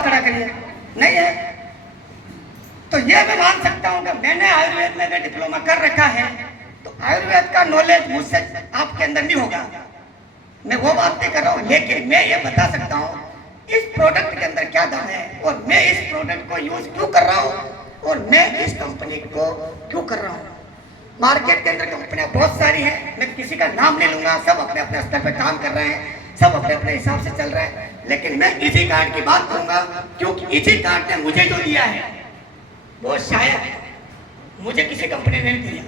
खड़ा करिए, नहीं है तो ये मैं मान सकता हूँ कि मैंने आयुर्वेद में अगर डिप्लोमा कर रखा है तो आयुर्वेद का नॉलेज मुझसे आपके अंदर नहीं होगा, मैं वो बात नहीं कर रहा हूँ। लेकिन मैं ये बता सकता हूँ इस प्रोडक्ट के अंदर क्या दम है और मैं इस प्रोडक्ट को यूज क्यों कर रहा हूँ और मैं इस कंपनी को क्यों कर रहा हूँ। मार्केट के अंदर कंपनियां बहुत सारी हैं, मैं किसी का नाम नहीं लूंगा, सब अपने अपने स्तर पर काम कर रहे हैं, सब अपने अपने हिसाब से चल रहे हैं। लेकिन मैं इजी कार्ड की बात करूंगा क्योंकि इजी कार्ड ने मुझे जो दिया है वो शायद मुझे किसी कंपनी ने नहीं दिया।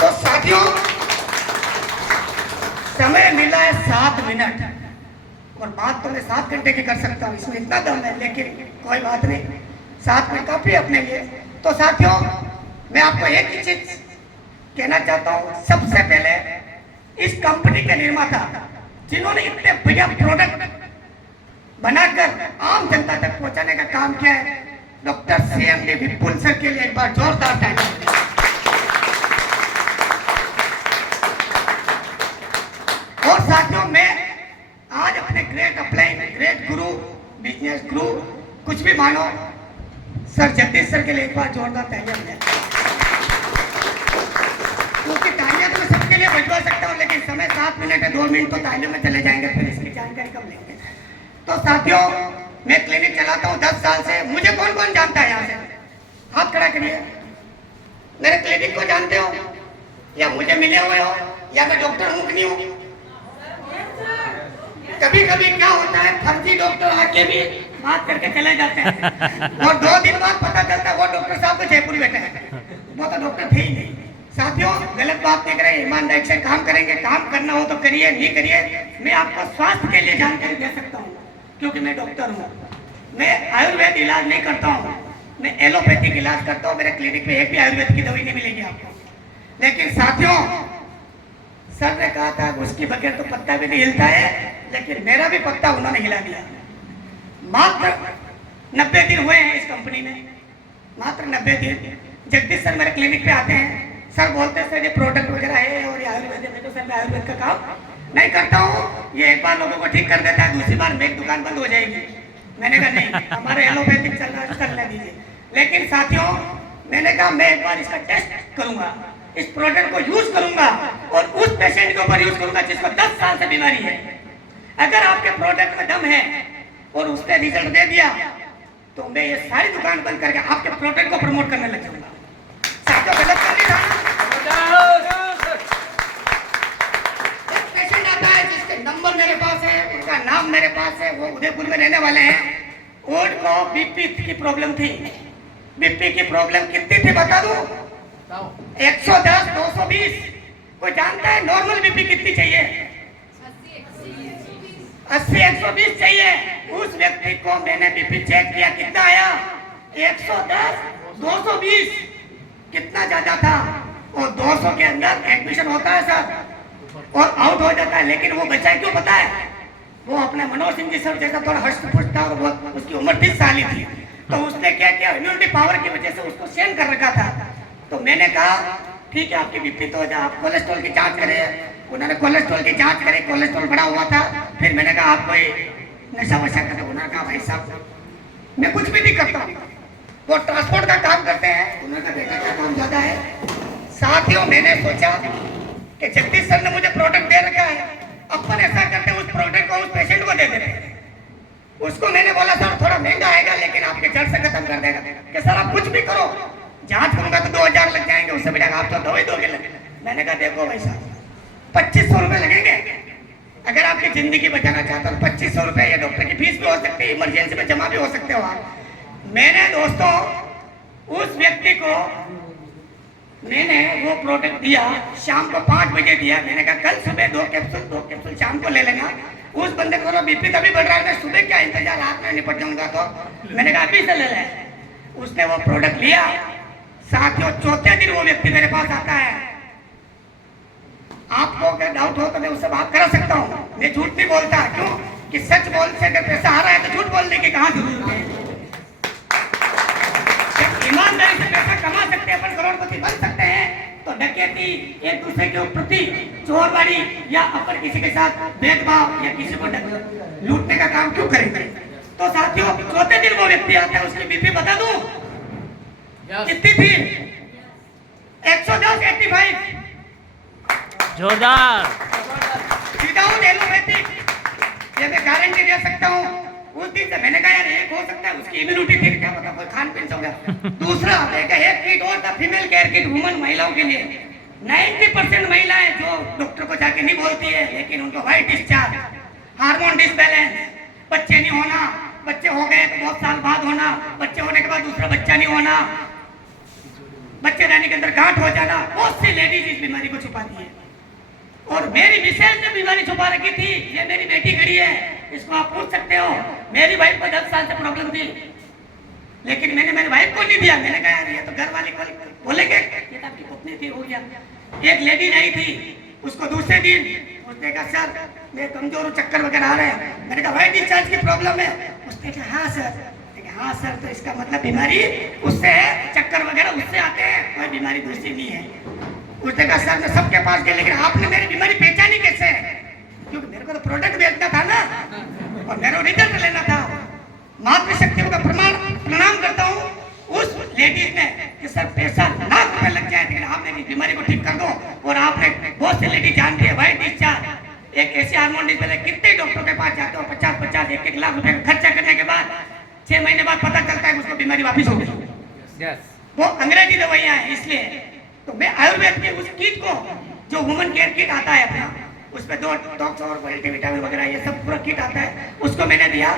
तो साथियों समय मिला है 7 मिनट और बात तो मैं 7 घंटे की कर सकता हूँ, इसमें इतना दम है, लेकिन कोई बात नहीं, 7 मिनट काफी अपने लिए। तो साथियों मैं आपको एक ही चीज कहना चाहता हूँ, सबसे पहले इस कंपनी के निर्माता जिन्होंने इतने बढ़िया प्रोडक्ट बनाकर आम जनता तक पहुंचाने का काम किया है, डॉक्टर CMD विपुल सर के लिए एक बार जोरदार ताली। और साथियों मैं आज अपने ग्रेट अपलाइन, ग्रेट गुरु, बिजनेस गुरु, कुछ भी मानो, सर जगदीश सर के लिए एक बार जोरदार तालियां। क्योंकि तालियां तो मैं सबके लिए बजवा सकता हूँ, लेकिन समय 7 मिनट है, 2 मिनट तो तालियों में चले जाएंगे, फिर इसकी जानकारी कम लेंगे। तो साथियों मैं क्लिनिक चलाता हूँ 10 साल से, मुझे कौन कौन जानता है यहाँ से, हाथ खड़ा करिए। मेरे क्लिनिक को जानते हो या मुझे मिले हुए हो या मैं डॉक्टर हूँ कि नहीं हूँ। कभी कभी क्या होता है फर्जी डॉक्टर आके भी बात करके चले जाते हैं और 2 दिन बाद पता चलता है वो डॉक्टर साहब तो जयपुर बैठे हैं, वो तो डॉक्टर थे ही नहीं। साथियों गलत बात नहीं करें, ईमानदारी से काम करेंगे, काम करना हो तो करिए, नहीं करिए। मैं आपको स्वास्थ्य के लिए जानकारी दे सकता हूँ क्योंकि मैं डॉक्टर हूँ, मैं आयुर्वेद इलाज नहीं करता हूँ, मैं एलोपैथिक इलाज करता हूँ। मेरे क्लिनिक में एक भी आयुर्वेद की दवाई नहीं मिलेगी आपको। लेकिन साथियों सर ने कहा था उसकी बगैर तो पत्ता भी नहीं हिलता है, लेकिन मेरा भी पत्ता उन्होंने हिला दिया। मात्र 90 दिन हुए हैं इस कंपनी में, मात्र 90 दिन। जगदीश सर मेरे क्लिनिक पे आते हैं, सर बोलते हैं सर ये प्रोडक्ट वगैरह है और ये आयुर्वेद है, तो सर मैं आयुर्वेद का काम नहीं करता हूँ, ये एक बार लोगों को ठीक कर देता है, दूसरी बार मेरी दुकान बंद हो जाएगी। मैंने कहा नहीं, हमारे एलोपैथिक चल रहा है, चलने दीजिए। लेकिन साथियों मैंने कहा मैं एक बार इसका टेस्ट करूंगा, इस प्रोडक्ट को यूज करूंगा और उस पेशेंट के ऊपर यूज करूंगा जिसको 10 साल से बीमारी है। अगर आपके प्रोडक्ट में दम है और उसने रिजल्ट दे दिया तो मैं ये सारी दुकान बंद करके आपके प्रोडक्ट को प्रमोट करने लग जाऊंगा। साथियों गलत कर नहीं था। एक पेशेंट आता है जिसके नंबर मेरे पास है, उनका नाम मेरे पास है, वो उदयपुर में रहने वाले हैं, उनको बीपी की प्रॉब्लम थी। बीपी की प्रॉब्लम कितनी थी बता दूं? 110, 220। कोई जानता है नॉर्मल बीपी कितनी चाहिए? 80, 120 चाहिए। उस व्यक्ति को मैंने बीपी चेक किया, कितना आया? 110, 220। कितना ज्यादा था? और 200 के अंदर एडमिशन होता है सर और आउट हो जाता है। लेकिन वो बचा क्यों पता है? वो अपने मनोज सिंह जी सर जैसा थोड़ा हष्ट पुष्ट था और वो उसकी उम्र 30 साल ही थी। तो उसने क्या किया, इम्यूनिटी पावर की वजह से उसको सहन कर रखा था। तो मैंने कहा ठीक है आपकी बीपी तो आप कोलेस्ट्रॉल की जांच करें। उन्होंने कोलेस्ट्रॉल की जांच करी, कोलेस्ट्रॉल बढ़ा हुआ था। फिर मैंने कहा आप कोई नशा वशा करते? उन्होंने कहा भाई साहब मैं कुछ भी नहीं करता, वो ट्रांसपोर्ट का काम करते हैं। उन्होंने कहा बेटा का काम ज्यादा है। साथियों मैंने सोचा कि जगदीश सर ने मुझे प्रोडक्ट दे रखा है, अपन ऐसा करते हैं उस प्रोडक्ट को उस पेशेंट को दे देते हैं। उसको मैंने बोला सर थोड़ा महंगा आएगा लेकिन आपके जड़ से खत्म कर देगा। कि सर आप कुछ भी करो, जांच करूंगा तो 2000 लग जाएंगे, उससे बेटा आप तो दवाई दोगे। मैंने कहा देखो भाई साहब 2500 रुपए लगेंगे, अगर आपकी जिंदगी बचाना चाहते हो 2500 रुपए, ये डॉक्टर की फीस भी हो सकती है, इमरजेंसी में जमा भी हो सकते हो आप। मैंने दोस्तों उस व्यक्ति को मैंने वो प्रोडक्ट दिया, शाम को 5 बजे दिया। मैंने कहा कल सुबह 2 कैप्सूल शाम को ले लेना। उस बंदे को बीपी तभी बढ़ रहा है, मैं सुबह क्या इंतजार, रात में निपट जाऊंगा। तो मैंने कहा अभी से ले ले। उसने वो प्रोडक्ट लिया। साथियों चौथे दिन वो व्यक्ति मेरे पास आता है। आपको अगर डाउट हो तो मैं उससे बात करा सकता हूँ, मैं झूठ नहीं बोलता। क्यों कि सच बोलने से अगर पैसा आ रहा है तो झूठ बोलने की कहाँ जरूरत है। ईमानदारी से पैसा कमा सकते हैं, अपन करोड़पति बन सकते हैं, तो डकैती, एक दूसरे के प्रति चोरबाड़ी या अपन किसी के साथ भेदभाव या किसी को लूटने का काम क्यों करेंगे। तो साथियों चौथे दिन वो व्यक्ति आता है, उसकी बीपी बता दूं कितनी थी? 110 85। जोरदार। विदाउट एलोपैथिक, ये मैं गारंटी दे सकता हूँ। उस दिन से मैंने कहा यार एक हो सकता है उसकी इम्यूनिटी थी, क्या पता कोई खान पीन से हो गया। दूसरा देखा एक किट और था, फीमेल केयर किट वुमन महिलाओं के लिए। 90% महिलाएं जो डॉक्टर को जाके नहीं बोलती है, लेकिन उनको व्हाइट डिस्चार्ज, हार्मोन डिसबैलेंस, बच्चे नहीं होना, बच्चे हो गए तो बहुत साल बाद होना, बच्चे होने के बाद दूसरा बच्चा नहीं होना, बच्चे रहने के अंदर गांठ हो जाना, बहुत सी लेडीज इस बीमारी को छुपाती है। और मेरी मिसेज ने बीमारी छुपा रखी थी। ये मेरी बेटी खड़ी है, इसको आप पूछ सकते हो। मेरी वाइफ को 10 साल से प्रॉब्लम थी, लेकिन मैंने मेरी वाइफ को नहीं दिया। मैंने कहा यार ये तो घर वाले को बोलेंगे, ये तो आपकी पत्नी थी, हो गया। एक लेडी आई थी, उसको दूसरे दिन उसने कहा सर मैं कमजोर हूँ, चक्कर वगैरह आ रहे हैं। मैंने कहा व्हाइट डिस्चार्ज की प्रॉब्लम है? उसने कहा हाँ सर। हाँ सर, तो इसका मतलब बीमारी उससे है, चक्कर वगैरह उससे आते हैं, कोई बीमारी दूसरी नहीं है। उसने कहा सर मैं सबके पास गया, लेकिन आपने मेरी बीमारी पहचानी कैसे? क्योंकि मेरे को तो प्रोडक्ट बेचना था ना, और मेरे को रिजल्ट लेना था। मातृशक्ति का प्रणाम करता हूँ उस लेडीज ने कि सर पैसा लाख रुपए लग जाए, लेकिन आप मेरी बीमारी को ठीक कर दो। और आपने बहुत से लेडीज जानती है व्हाइट डिस्चार्ज, एक ऐसे हार्मोन डिसबैलेंस, कितने डॉक्टर के पास जाते हो, 50-50 1-1 लाख रुपए खर्चा करने के बाद 6 महीने बाद पता चलता है उसको बीमारी वापस हो गई। वो अंग्रेजी दवाइयां हैं, इसलिए तो मैं आयुर्वेद के उस किट को, जो वुमन केयर किट आता है अपना, उसमें 2 टॉक्स और मल्टीविटामिन वगैरह ये सब पूरा किट आता है, उसको मैंने दिया।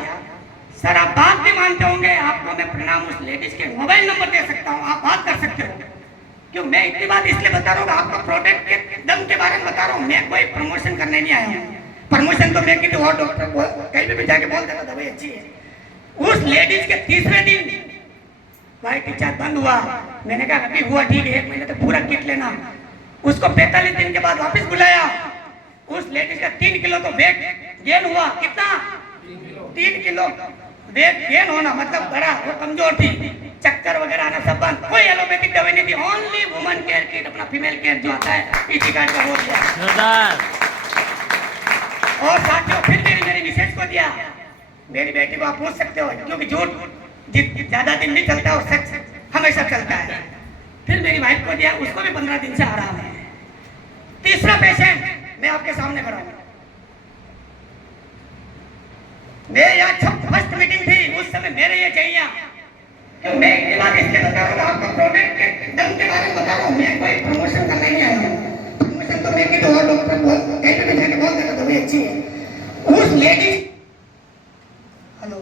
सर आप बात नहीं मानते होंगे, आपको मैं प्रणाम उस लेडीज के मोबाइल नंबर दे सकता हूँ, आप बात कर सकते हो। क्यों मैं इतनी बात इसलिए बता रहा हूँ, आपका प्रोडक्ट के दम के बारे में बता रहा हूँ। मैं कोई प्रमोशन करने नहीं आया हूँ। प्रमोशन तो मैं किसी और डॉक्टर को कहीं भी जाके बोल देता दवाई अच्छी है। उस लेडीज के तीसरे दिन व्हाइट डिस्चार्ज बंद हुआ। मैंने कहा अभी हुआ ठीक है, 1 महीने तक पूरा किट लेना। उसको 45 दिन के बाद वापस बुलाया। उस लेडीज का 3 किलो तो वेट गेन हुआ। कितना? 3 किलो वेट गेन होना मतलब बड़ा, वो कमजोर थी, चक्कर वगैरह आना सब बंद, कोई एलोपैथिक दवाई नहीं थी, ओनली वुमन केयर किट, अपना फीमेल केयर जो आता है पीटी कार्ड का हो गया। और साथियों फिर मेरी मिसेज को दिया। मेरी बेटी को आप पूछ सकते हो, क्योंकि झूठ ज्यादा दिन नहीं चलता और सच हमेशा चलता है। फिर मेरी वाइफ को दिया, उसको भी 15 दिन से आराम है। तीसरा पेशेंट मैं आपके सामने खड़ा हूं। मैं यहाँ फर्स्ट मीटिंग थी, उस समय मेरे ये चाहिए। मैं एक बात इसलिए बता रहा हूँ, आपका प्रोडक्ट के दम के बारे में बता रहा हूँ। मैं कोई प्रमोशन करने नहीं आया हूँ। प्रमोशन तो मैं किसी और डॉक्टर को कहीं भी जाके बोल देता दवाई अच्छी है। उस लेडी हेलो